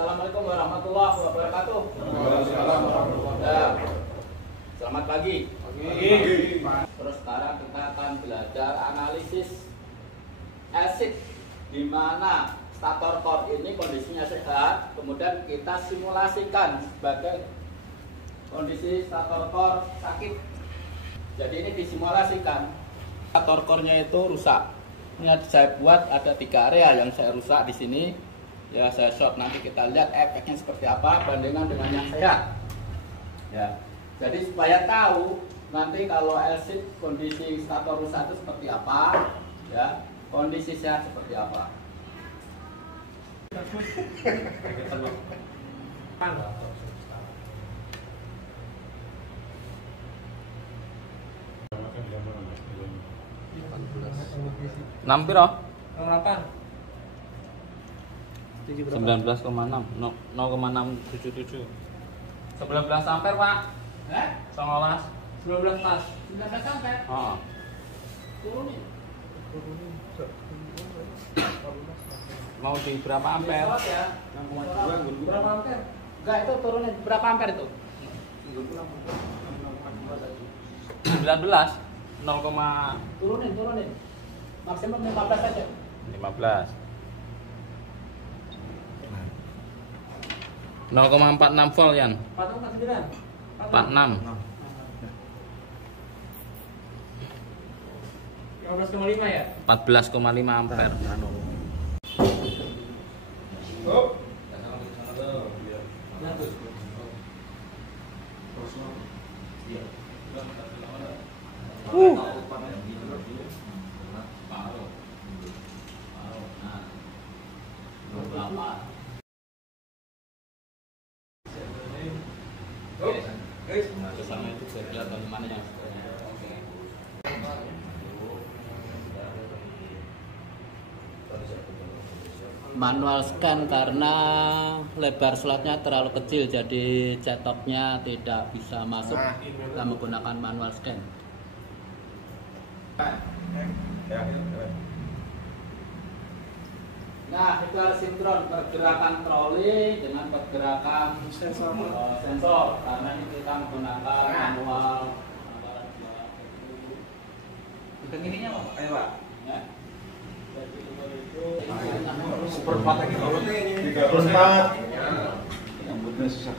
Assalamualaikum warahmatullahi wabarakatuh. Ya. Selamat pagi. Terus sekarang kita akan belajar analisis acid, di mana stator core ini kondisinya sehat, kemudian kita simulasikan sebagai kondisi stator core sakit. Jadi ini disimulasikan. Stator core-nya itu rusak. Ini saya buat ada 3 area yang saya rusak di sini. Ya, saya shot, nanti kita lihat efeknya seperti apa bandingan dengan yang sehat. Ya. Jadi supaya tahu nanti kalau acid kondisi stator rusak itu seperti apa, ya, kondisi sehat seperti apa. Nampir oh? 19,6 0,677 11 ampere Pak. 19 pas 19 ampere. Oh. Turunin. Mau di berapa ampere? Ya. Berapa ampere? Enggak, itu turunin berapa ampere itu? 19 turunin. Maksimum 15 saja. 15. 0,46 volt Yan. 46. 15,5 ya? 14,5 ampere. Sama itu saya lihat bagaimana yang manual scan karena lebar slotnya terlalu kecil, jadi cetoknya tidak bisa masuk. Kita menggunakan manual scan. Nah, itu harus sinkron pergerakan troli dengan pergerakan sensor. Karena ini kita menggunakan manual. Untuk ininya apa? Ayo Pak. Ya. Seperempat lagi. 34. Rambutnya susah.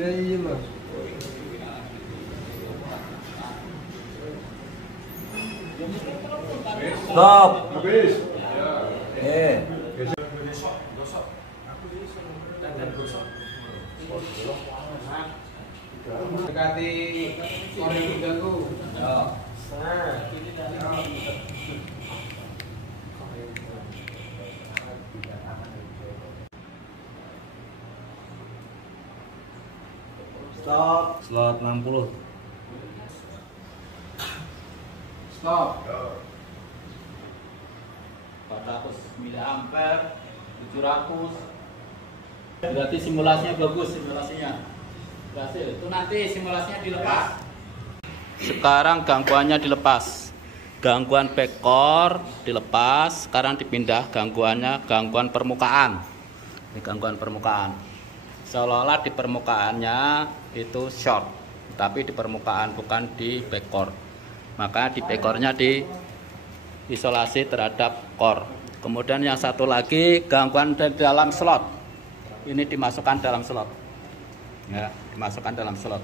Iya loh. Stop. Habis. Dekati orang yang diganggu. Stop. Slot 60. Stop. 400 mA, 700. Berarti simulasinya bagus, simulasinya berhasil. Itu nanti simulasinya dilepas. Sekarang gangguannya dilepas. Gangguan backcore dilepas. Sekarang dipindah gangguannya gangguan permukaan. Ini gangguan permukaan. Seolah-olah di permukaannya itu short, tapi di permukaan bukan di backcore. Maka di backcore-nya diisolasi terhadap core. Kemudian yang satu lagi gangguan di dalam slot. Ini dimasukkan dalam slot. Ya, dimasukkan dalam slot.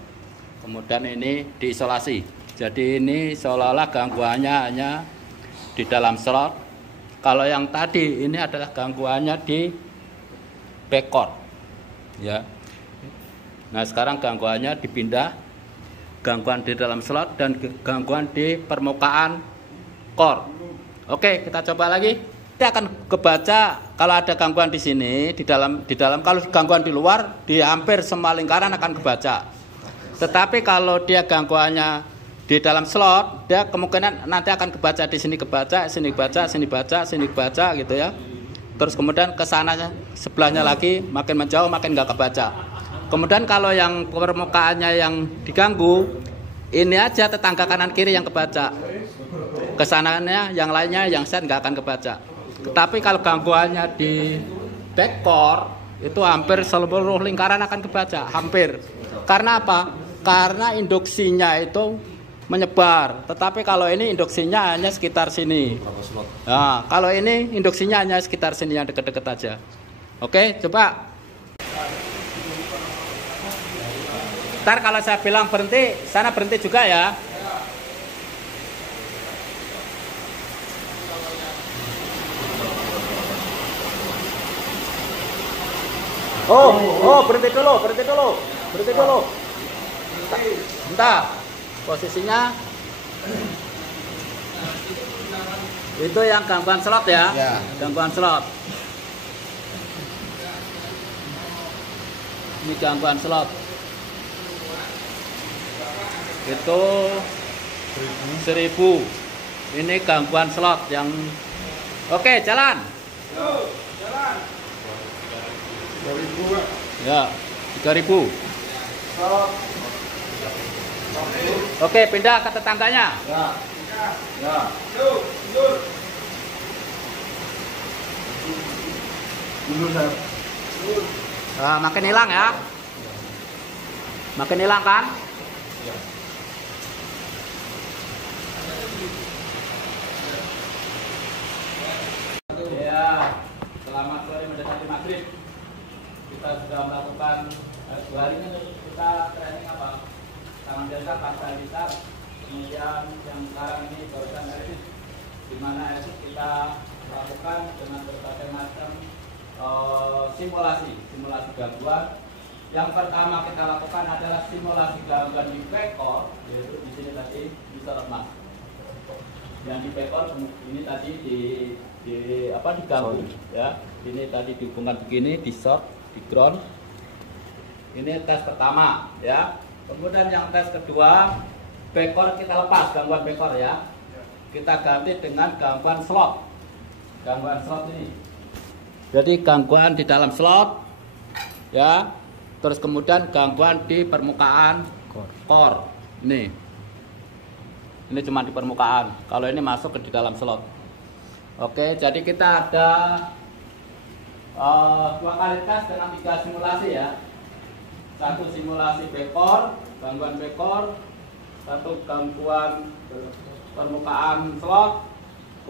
Kemudian ini diisolasi. Jadi ini seolah-olah gangguannya hanya di dalam slot. Kalau yang tadi ini adalah gangguannya di backcore. Ya. Nah, sekarang gangguannya dipindah, gangguan di dalam slot dan gangguan di permukaan core. Oke, kita coba lagi. Dia akan kebaca kalau ada gangguan di sini, di dalam kalau gangguan di luar, di hampir semua lingkaran akan kebaca. Tetapi kalau dia gangguannya di dalam slot, dia kemungkinan nanti akan kebaca di sini kebaca, sini baca, sini baca, sini baca gitu ya. Terus kemudian ke sananya sebelahnya lagi makin menjauh makin nggak kebaca. Kemudian kalau yang permukaannya yang diganggu, ini aja tetangga kanan kiri yang kebaca. Kesananya yang lainnya yang set nggak akan kebaca. Tetapi kalau gangguannya di backcore itu hampir seluruh lingkaran akan kebaca, hampir. Karena apa? Karena induksinya itu menyebar. Tetapi kalau ini induksinya hanya sekitar sini. Nah, kalau ini induksinya hanya sekitar sini yang deket-deket aja. Oke, coba. Ntar kalau saya bilang berhenti, sana berhenti juga ya. Berhenti dulu. Bentar. Posisinya itu yang gangguan slot ya. Gangguan slot. Ini gangguan slot. Itu 1000. Ini gangguan slot yang oke, jalan. Jalan. 2000, Pak. Ya, 3000. Oke, pindah ke tetangganya. Ya. Mundur saya. Nah, makin hilang ya. Makin hilang kan? Ya, selamat sore mendekati maghrib. Kita sudah melakukan 2 hari ini kita training apa? Tangan biasa, pasal litar. Kemudian yang sekarang ini barusan exit, di mana exit kita lakukan dengan berbagai macam simulasi gangguan. Yang pertama kita lakukan adalah simulasi gangguan di backcore, yaitu di sini tadi bisa lemas. Yang di backcore ini tadi diganggu ya. Ini tadi dihubungkan begini, di short, di ground. Ini tes pertama ya. Kemudian yang tes kedua, backcore kita lepas, gangguan backcore ya. Kita ganti dengan gangguan slot. Gangguan slot ini. Jadi gangguan di dalam slot ya. Terus kemudian gangguan di permukaan core. Ini cuma di permukaan. Kalau ini masuk ke di dalam slot. Oke, jadi kita ada 2 kali tes dengan 3 simulasi ya. 1 simulasi backcore, gangguan backcore, 1 gangguan permukaan slot,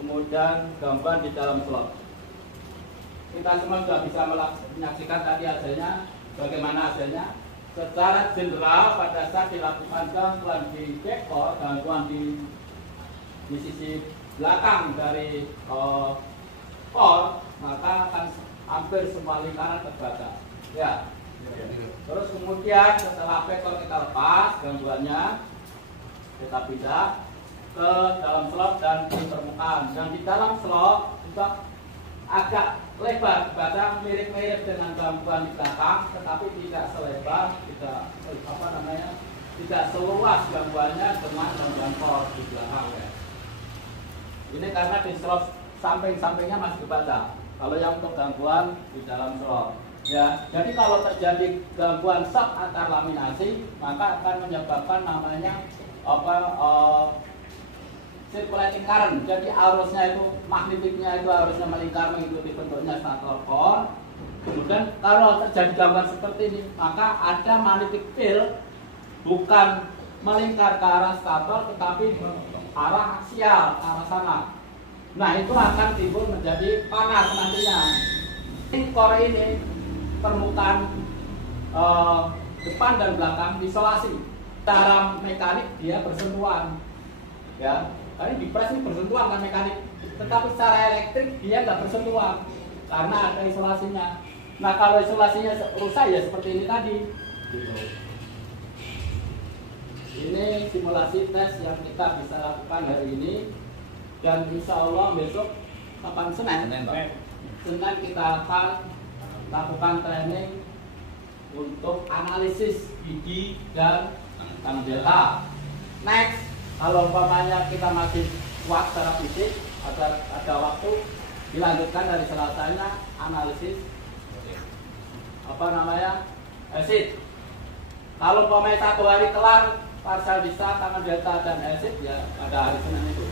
kemudian gangguan di dalam slot. Kita semua sudah bisa menyaksikan tadi hasilnya. Bagaimana hasilnya? Secara general pada saat dilakukan gangguan di backcore, gangguan di sisi belakang dari core, maka akan hampir semua lingkaran terbaca. Ya. Terus kemudian setelah backcore kita lepas gangguannya, kita pindah ke dalam slot dan di permukaan. Dan di dalam slot juga agak lebar, baca mirip-mirip dengan gangguan di belakang, tetapi tidak selebar, tidak seluas gangguannya dengan gangguan core di belakang ya. Ini karena di slot samping-sampingnya masih dibaca. Kalau yang untuk gangguan di dalam slot ya, jadi kalau terjadi gangguan shock antar laminasi, maka akan menyebabkan namanya circulating current. Jadi arusnya itu, magnetiknya itu arusnya melingkar mengikuti bentuknya stator core. Kemudian kalau terjadi gangguan seperti ini, maka ada magnetic field bukan melingkar ke arah stator, tetapi arah aksial, arah sana. Nah, itu akan timbul menjadi panas nantinya. Ini core ini permukaan depan dan belakang isolasi. Secara mekanik dia bersentuhan, ya. Karena di press ini bersentuhan kan mekanik, tetapi secara elektrik dia nggak bersentuhan karena ada isolasinya. Nah, kalau isolasinya rusak ya seperti ini tadi. Gitu. Ini simulasi tes yang kita bisa lakukan hari ini, dan insya Allah besok kapan Senin kita akan lakukan training untuk analisis gigi dan tanggal delta. Next, kalau umpamanya kita masih kuat secara fisik, ada waktu dilanjutkan dari selasanya analisis acid. Kalau umpamanya 1 hari kelar parsial bisa tangan delta dan acid ya pada hari Senin itu.